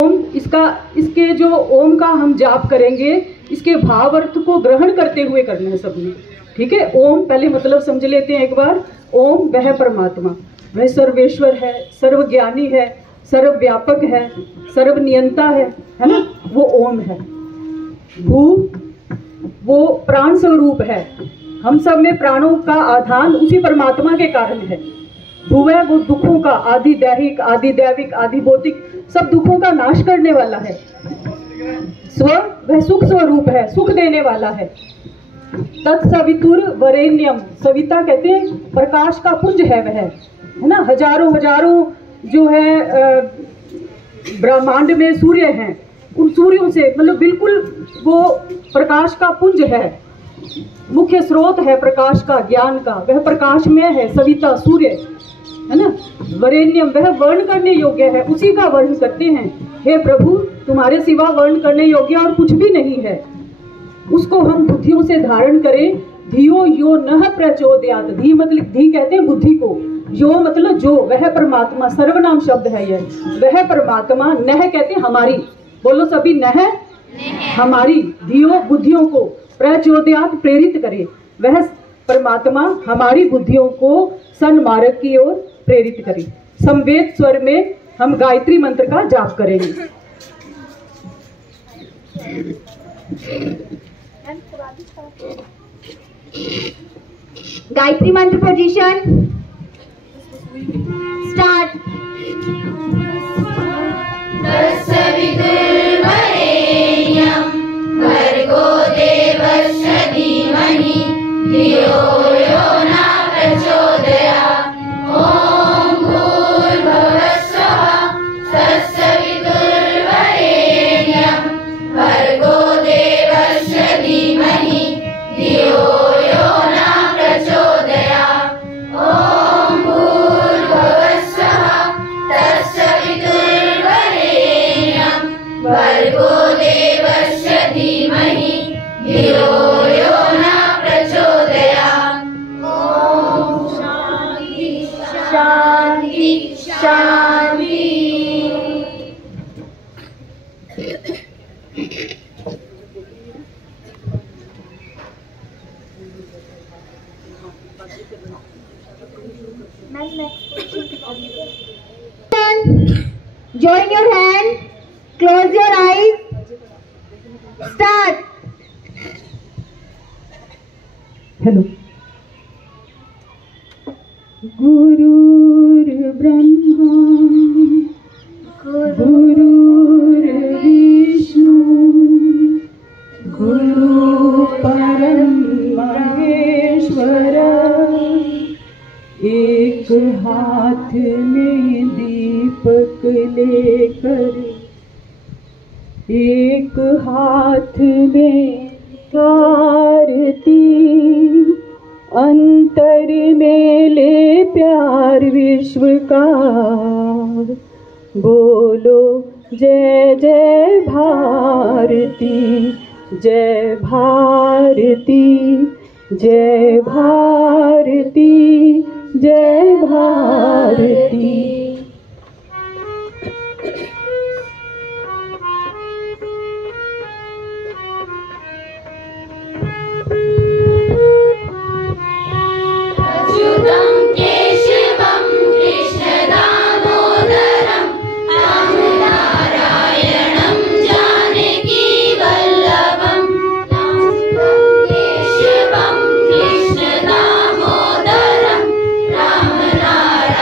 ओम, इसके जो ओम का हम जाप करेंगे, इसके भाव अर्थ को ग्रहण करते हुए करना है सबने। ठीक है, ओम पहले मतलब समझ लेते हैं एक बार। ओम वह परमात्मा, वह सर्वेश्वर है, सर्वज्ञानी है, सर्वव्यापक है, सर्वनियंता है ना, वो ओम है। भू वो प्राण स्वरूप है, हम सब में प्राणों का आधान उसी परमात्मा के कारण है। भुवः वो दुखों का, आदि दैहिक, आदि दैविक, आदि भौतिक सब दुखों का नाश करने वाला है। स्व वह सुख स्वरूप है, सुख देने वाला है। तत्सवितुर वरेण्यम, सविता कहते हैं प्रकाश का पुंज है वह, है ना। हजारों हजारों जो है ब्रह्मांड में सूर्य हैं, उन सूर्यों से मतलब बिल्कुल वो प्रकाश का पुंज है, मुख्य स्रोत है प्रकाश का, ज्ञान का, वह प्रकाशमय है। सविता सूर्य है ना। वरेण्यम वह वर्ण करने योग्य है, उसी का वर्ण करते हैं। हे प्रभु, तुम्हारे सिवा वर्ण करने योग्य और कुछ भी नहीं है, उसको हम बुद्धियों से धारण करें। धियो यो नः प्रचोदयात्, धी मतलब धी कहते हैं बुद्धि को, यो मतलब जो, वह परमात्मा, सर्वनाम शब्द है यह, वह परमात्मा। नह कहते हैं हमारी, बोलो सभी, नह हमारी, धियो बुद्धियों को, प्रचोदयात् प्रेरित करे, वह परमात्मा हमारी बुद्धियों को सन्मार्ग की ओर प्रेरित करे। संवेद स्वर में हम गायत्री मंत्र का जाप करेंगे। गायत्री मंत्र पोजीशन स्टार्ट। तत्सवितुर्वरेण्यं भर्गो देवस्य धीमहि धियो यो न प्रचोदयात्। ॐ भूर्भुवः स्वः तत्सवितुर्वरेण्यं भर्गो देवस्य धीमहि धियो यो न प्रचोदयात्। ॐ भूर्भुवः स्वः तत्सवितुर्वरेण्यं भर्गो देवस्य धीमहि धियो यो न प्रचोदयात्। ॐ शान्ति शान्ति शान्ति। Join your hand, close your eyes, start. Hello. गुरुर्ब्रह्मा गुरुर्विष्णु गुरु परम महेश्वर। एक हाथ में दीपक लेकर, एक हाथ में आरती, अंतर में ले प्यार विश्व का। बोलो जय जय भारती, जय भारती, जय भारती, जय भारती। अच्युतं केशवं कृष्ण दामोदरं रामनारायणं जानकी वल्लभं। केशवं कृष्ण दामोदरं रामनारायणं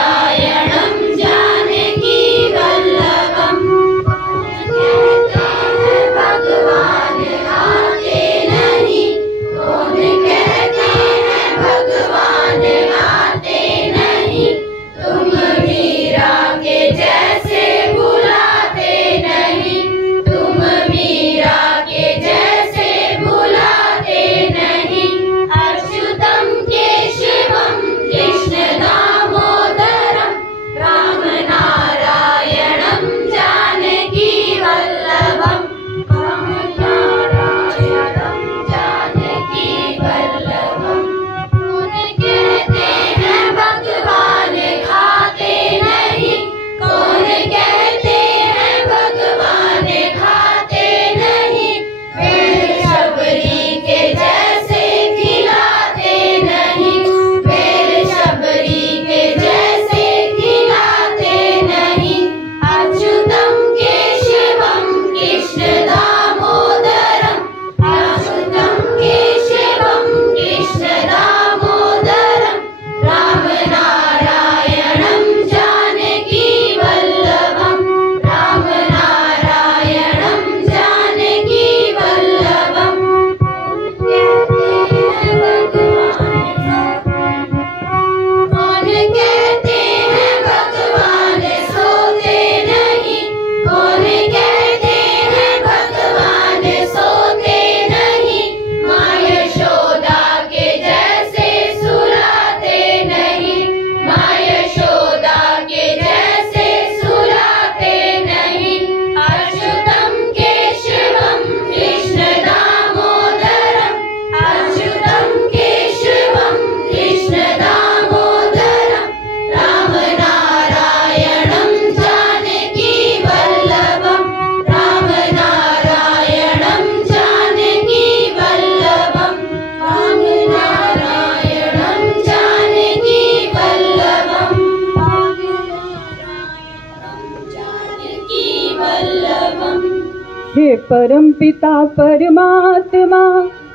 हे परम पिता परमात्मा,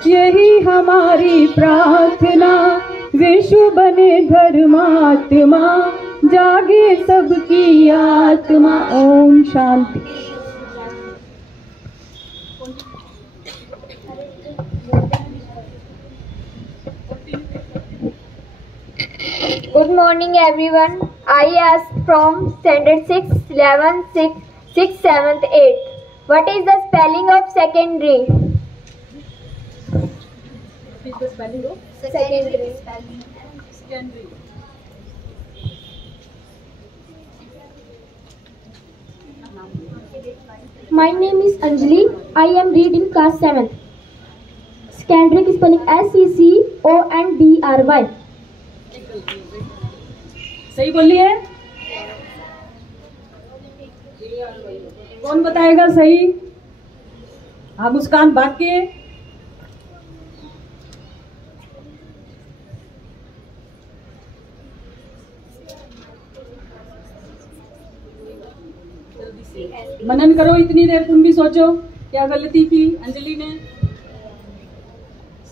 यही हमारी प्रार्थना, विश्व बने धर्मात्मा, जागे सबकी आत्मा। Om Shanti. Good morning everyone. I ask from standard 6, 11, 6, 7, 8. What is the spelling of secondary? What is the spelling of Secondary. secondary? My name is Anjali. I am reading class 7. Secondary की spelling SECONDRY. सही बोलिए। कौन बताएगा सही? हाँ, मुस्कान भाग के। मनन करो इतनी देर, तुम भी सोचो क्या गलती की अंजलि ने।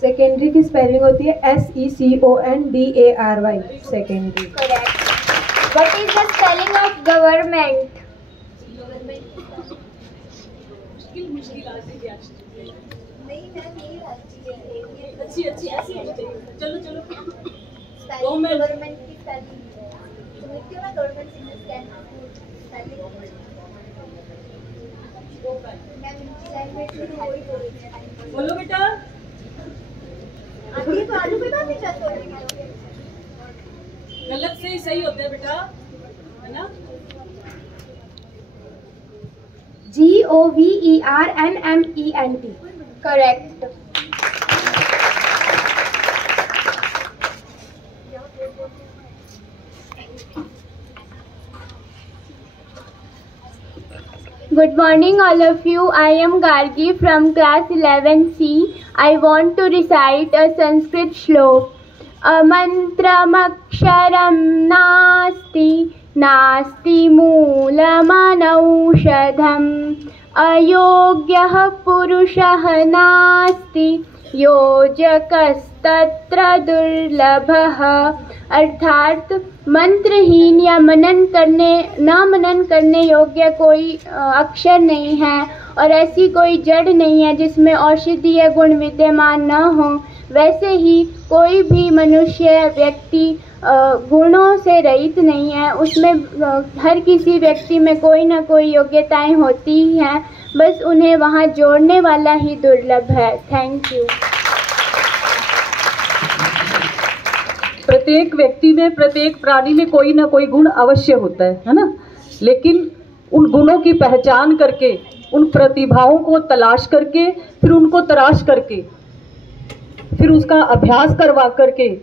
सेकेंडरी की स्पेलिंग होती है SECONDARY। Secondary. Correct. What is the spelling of government? अच्छी अच्छी ऐसी होनी चाहिए। चलो चलो। Government की spelling। गवर्नमेंट बोलो बेटा। गलत से ही सही होते हैं बेटा, है ना? GOVERNMENT. Correct. Good morning all of you. I am Gargi from class 11C. I want to recite a Sanskrit shlok. Amantram nasti, nasti moolamanaushatham, ayogyah purushah nasti, योजकस्तत्र दुर्लभः। अर्थात मंत्रहीन या मनन करने योग्य कोई अक्षर नहीं है और ऐसी कोई जड़ नहीं है जिसमें औषधीय गुण विद्यमान न हो। वैसे ही कोई भी मनुष्य व्यक्ति गुणों से रहित नहीं है, उसमें हर किसी व्यक्ति में कोई ना कोई योग्यताएं होती ही हैं, बस उन्हें वहाँ जोड़ने वाला ही दुर्लभ है। Thank you. प्रत्येक व्यक्ति में, प्रत्येक प्राणी में कोई ना कोई गुण अवश्य होता है ना? लेकिन उन गुणों की पहचान करके, उन प्रतिभाओं को तलाश करके, फिर उनको तराश करके, फिर उसका अभ्यास करवा करके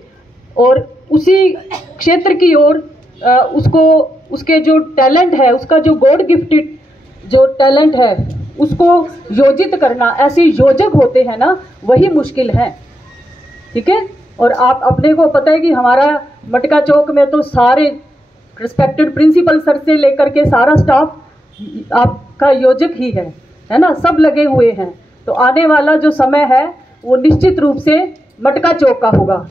और उसी क्षेत्र की ओर उसको, उसके जो टैलेंट है, उसका जो गॉड गिफ्टेड जो टैलेंट है, उसको योजित करना, ऐसे योजक होते हैं ना, वही मुश्किल है। ठीक है? और आप अपने को पता है कि हमारा मटका चौक में तो सारे रिस्पेक्टेड प्रिंसिपल सर से लेकर के सारा स्टाफ आपका योजक ही है ना? सब लगे हुए हैं। तो आने वाला जो समय है वो निश्चित रूप से मटका चौक का होगा।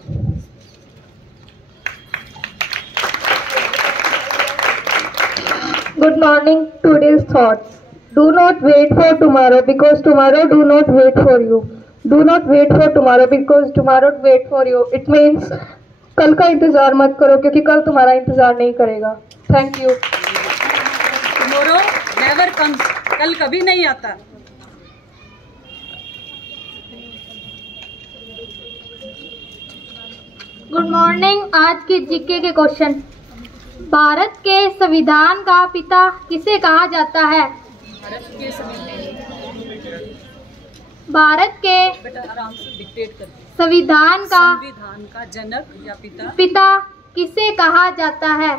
Good morning. Today's thoughts. Do not wait for tomorrow because tomorrow do not wait for you. Do not wait for tomorrow because tomorrow wait for you. It means कल का इंतजार मत करो क्योंकि कल तुम्हारा इंतजार नहीं करेगा। Thank you. Tomorrow never comes. कल कभी नहीं आता। Good morning. आज के जीके के क्वेश्चन। भारत के संविधान का पिता किसे कहा जाता है? भारत के बेटा आराम से डिक्टेट कर। संविधान का जनक या पिता किसे कहा जाता है?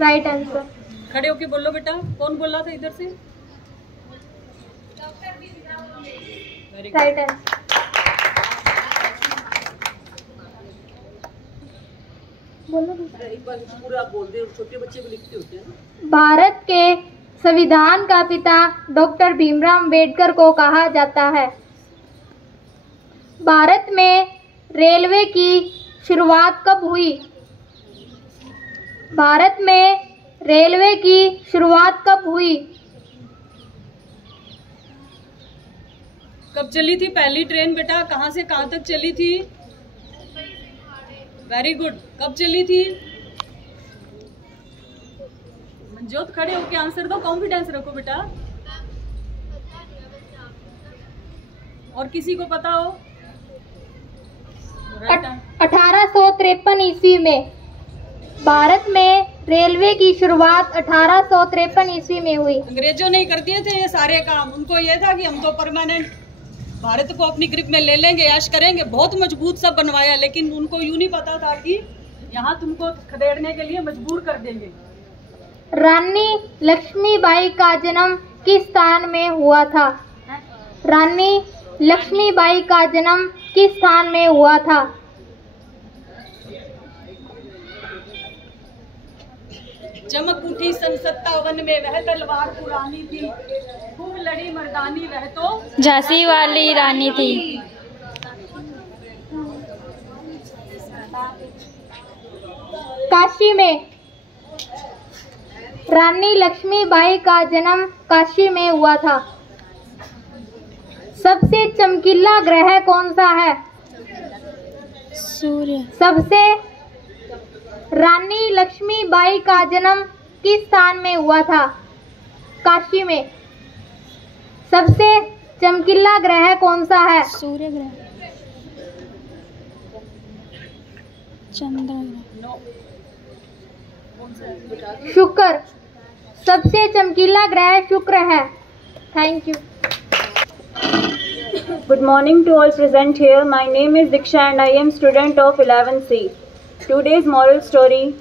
Right answer. खड़े होके बोलो बेटा, कौन बोला था इधर से? Right answer. एक बार पूरा बोल दे, छोटे बच्चे भी लिखते होते हैं ना। भारत के संविधान का पिता डॉक्टर भीमराव अंबेडकर को कहा जाता है। भारत में रेलवे की शुरुआत कब हुई? भारत में रेलवे की शुरुआत कब हुई? कब चली थी पहली ट्रेन बेटा? कहाँ से कहाँ तक चली थी? Very good. कब चली थी? मंजोत खड़े होके आंसर दो, कॉन्फिडेंस रखो बेटा। और किसी को पता हो? 1853 ईस्वी में भारत में रेलवे की शुरुआत 1853 ईस्वी में हुई। अंग्रेजों ने ही कर दिए थे ये सारे काम। उनको ये था कि हम तो परमानेंट भारत को अपनी ग्रिप में ले लेंगे, ऐश करेंगे। बहुत मजबूत सब बनवाया, लेकिन उनको यूं नहीं पता था कि यहाँ तुमको खदेड़ने के लिए मजबूर कर देंगे। रानी लक्ष्मीबाई का जन्म किस स्थान में हुआ था? रानी लक्ष्मीबाई का जन्म किस स्थान में हुआ था? चमक उठी सन 57 में, वह तलवार पुरानी थी, खूब लड़ी मर्दानी, वह तो झांसी वाली रानी थी। काशी में रानी लक्ष्मीबाई का जन्म काशी में हुआ था। सबसे चमकीला ग्रह कौन सा है? सूर्य। सबसे रानी लक्ष्मीबाई का जन्म किस स्थान में हुआ था? काशी में। सबसे चमकीला ग्रह कौन सा है? सूर्य ग्रह। चंद्र ग्रह। शुक्र। सबसे चमकीला ग्रह शुक्र है। Thank you. Good morning to all present here. My name is Diksha and I am student of 11C. Today's moral story.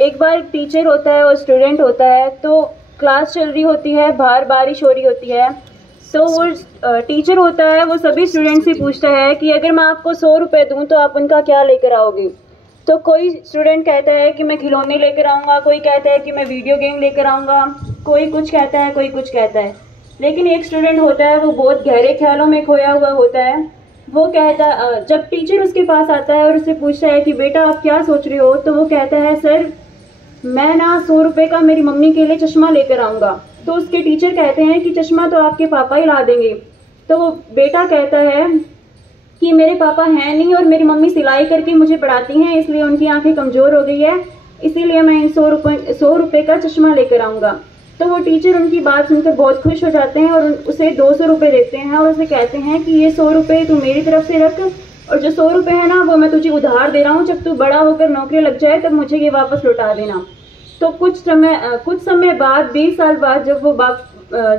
एक बार टीचर होता है और स्टूडेंट होता है, तो क्लास चल रही होती है, बाहर बारिश हो रही होती है। वो टीचर होता है, वो सभी स्टूडेंट से पूछता है कि अगर मैं आपको 100 रुपये दूँ तो आप उनका क्या लेकर आओगे? तो कोई स्टूडेंट कहता है कि मैं खिलौने लेकर आऊँगा, कोई कहता है कि मैं वीडियो गेम लेकर आऊँगा, कोई कुछ कहता है, कोई कुछ कहता है। लेकिन एक स्टूडेंट होता है, वो बहुत गहरे ख्यालों में खोया हुआ होता है। वो कहता, जब टीचर उसके पास आता है और उससे पूछता है कि बेटा आप क्या सोच रहे हो, तो वो कहता है सर मैं ना 100 रुपये का मेरी मम्मी के लिए चश्मा लेकर आऊँगा। तो उसके टीचर कहते हैं कि चश्मा तो आपके पापा ही ला देंगे। तो वो बेटा कहता है कि मेरे पापा हैं नहीं और मेरी मम्मी सिलाई करके मुझे पढ़ाती हैं, इसलिए उनकी आंखें कमज़ोर हो गई है, इसीलिए मैं इन 100 रुपये का चश्मा लेकर आऊँगा। तो वो टीचर उनकी बात सुनकर बहुत खुश हो जाते हैं और उसे 200 रुपये देते हैं और उसे कहते हैं कि ये 100 रुपये तू मेरी तरफ से रख, और जो 100 रुपये है ना वो मैं तुझे उधार दे रहा हूँ, जब तू बड़ा होकर नौकरी लग जाए तब मुझे ये वापस लौटा देना। तो कुछ समय बाद 20 साल बाद जब वो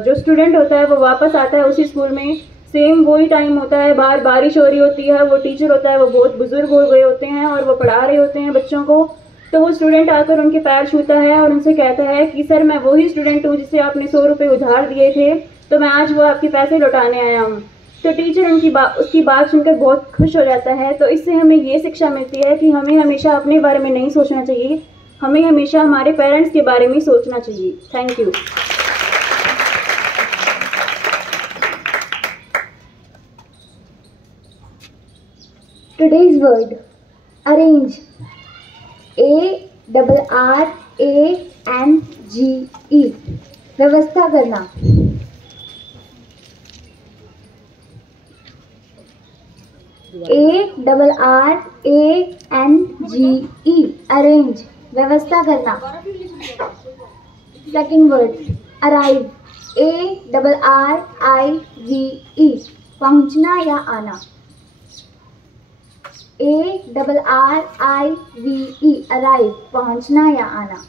जो स्टूडेंट होता है वो वापस आता है उसी स्कूल में, सेम वही टाइम होता है, बाहर बारिश हो रही होती है, वो टीचर होता है वो बहुत बुजुर्ग हो गए होते हैं और वो पढ़ा रहे होते हैं बच्चों को। तो वो स्टूडेंट आकर उनके पैर छूता है और उनसे कहता है कि सर मैं वही स्टूडेंट हूँ जिसे आपने 100 रुपये उधार दिए थे, तो मैं आज वो आपके पैसे लौटाने आया हूँ। तो टीचर उसकी बात सुनकर बहुत खुश हो जाता है। तो इससे हमें ये शिक्षा मिलती है कि हमें हमेशा अपने बारे में नहीं सोचना चाहिए, हमें हमेशा हमारे पेरेंट्स के बारे में सोचना चाहिए। Thank you. Today's word arrange. ARRANGE व्यवस्था करना। ARRANGE arrange व्यवस्था करना। Second word arrive. ARRIVE पहुंचना या आना। ARRIVE arrive पहुंचना या आना।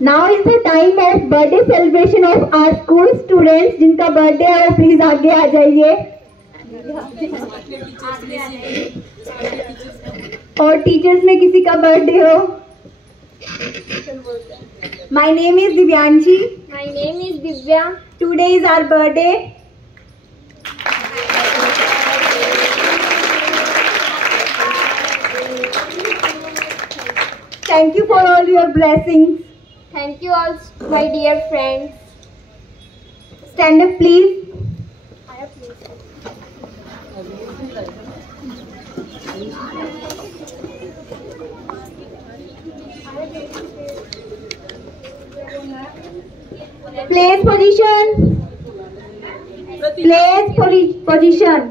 Now is the time of birthday celebration of our school students. जिनका बर्थडे है वो प्लीज आगे आ जाइए। और टीचर्स में किसी का बर्थडे हो? My name is Divyanshi. My name is Divya. Today is our birthday. Thank you for all your blessings. Thank you all, my dear friends. Stand up, please. Place position. Place position.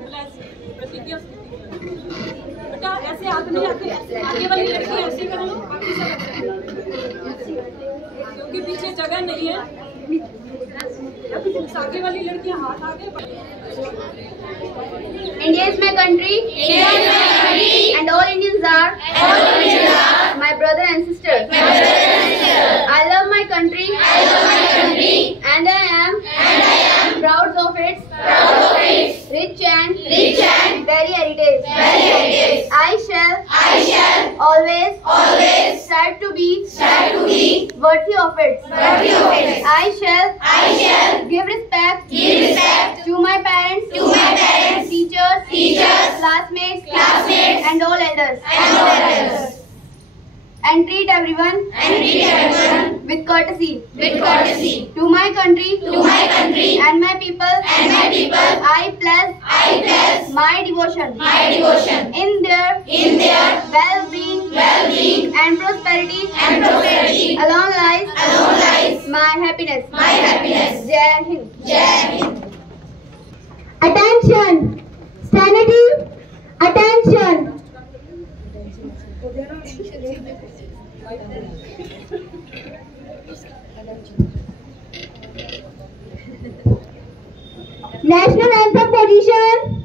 बेटा ऐसे हाथ नहीं आते, आगे वाली लड़की ऐसे करो, बाकी सब क्योंकि पीछे जगह नहीं है। आगे वाली लड़कियां हाथ आगे। India is my country. And all Indians are my brother and sister. I love my country. And I am proud of its rich and very heritage. I shall always strive to be worthy of it. I shall give respect to my parents, teachers, classmates, and all elders. And treat everyone with courtesy. To my country and my people, I pledge my devotion. In their well-being and prosperity. Along lies my happiness. Jai Hind. Attention. Sanity. Attention. National anthem position.